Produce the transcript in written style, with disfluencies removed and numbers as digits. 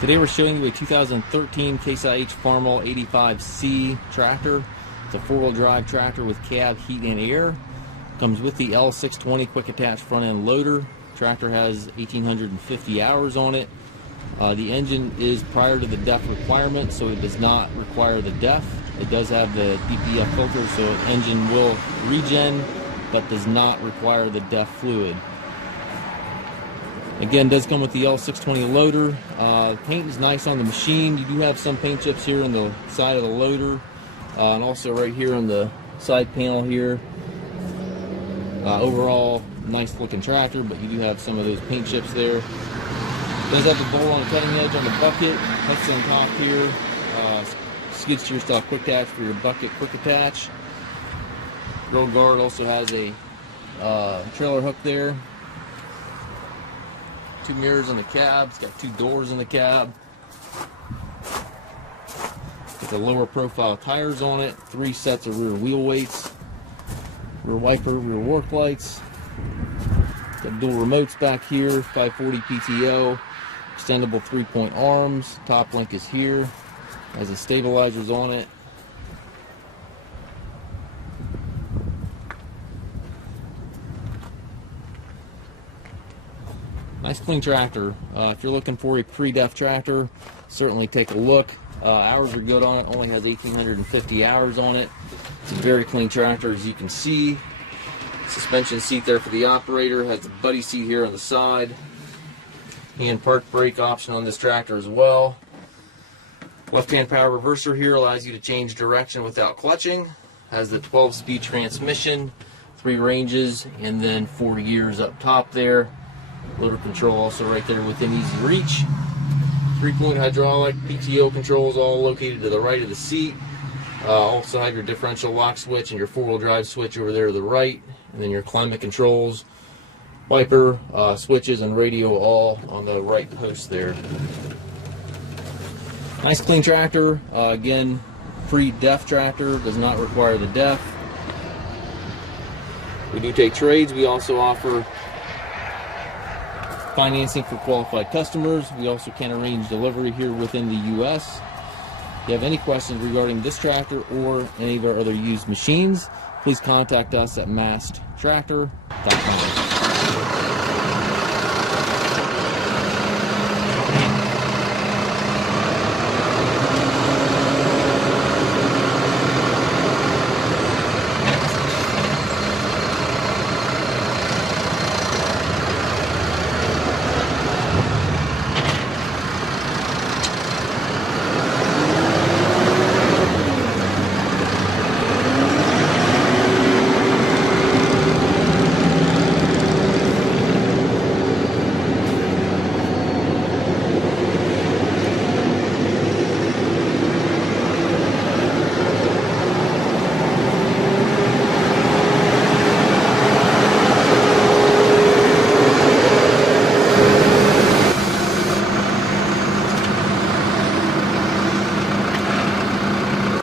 Today we're showing you a 2013 Case IH Farmall 85C tractor. It's a four-wheel drive tractor with cab, heat, and air. Comes with the L620 quick attach front end loader. Tractor has 1,850 hours on it. The engine is prior to the DEF requirement, so it does not require the DEF. It does have the DPF filter, so the engine will regen, but does not require the DEF fluid. Again, does come with the L620 loader. Paint is nice on the machine. You do have some paint chips here on the side of the loader, and also right here on the side panel here. Overall, nice looking tractor, but you do have some of those paint chips there. Does have the bowl on the cutting edge on the bucket. Hooks on top here. Skid steer style quick attach for your bucket quick attach. Roll guard also has a trailer hook there. Two mirrors in the cab. It's got two doors in the cab. Got the lower profile tires on it. 3 sets of rear wheel weights. Rear wiper, rear work lights. Got dual remotes back here. 540 PTO. Extendable 3-point arms. Top link is here. Has the stabilizers on it. Nice clean tractor. If you're looking for a pre-DEF tractor, certainly take a look. Hours are good on it. Only has 1,850 hours on it. It's a very clean tractor, as you can see. Suspension seat there for the operator. Has the buddy seat here on the side. Hand park brake option on this tractor as well. Left-hand power reverser here allows you to change direction without clutching. Has the 12-speed transmission, 3 ranges, and then 4 gears up top there. Loader control also right there within easy reach. 3-point hydraulic, PTO controls all located to the right of the seat. Also have your differential lock switch and your 4-wheel drive switch over there to the right. And then your climate controls, wiper, switches, and radio all on the right post there. Nice clean tractor. Again, pre-DEF tractor, does not require the DEF. We do take trades. We also offer financing for qualified customers. We also can arrange delivery here within the U.S. If you have any questions regarding this tractor or any of our other used machines, please contact us at massedtractor.com.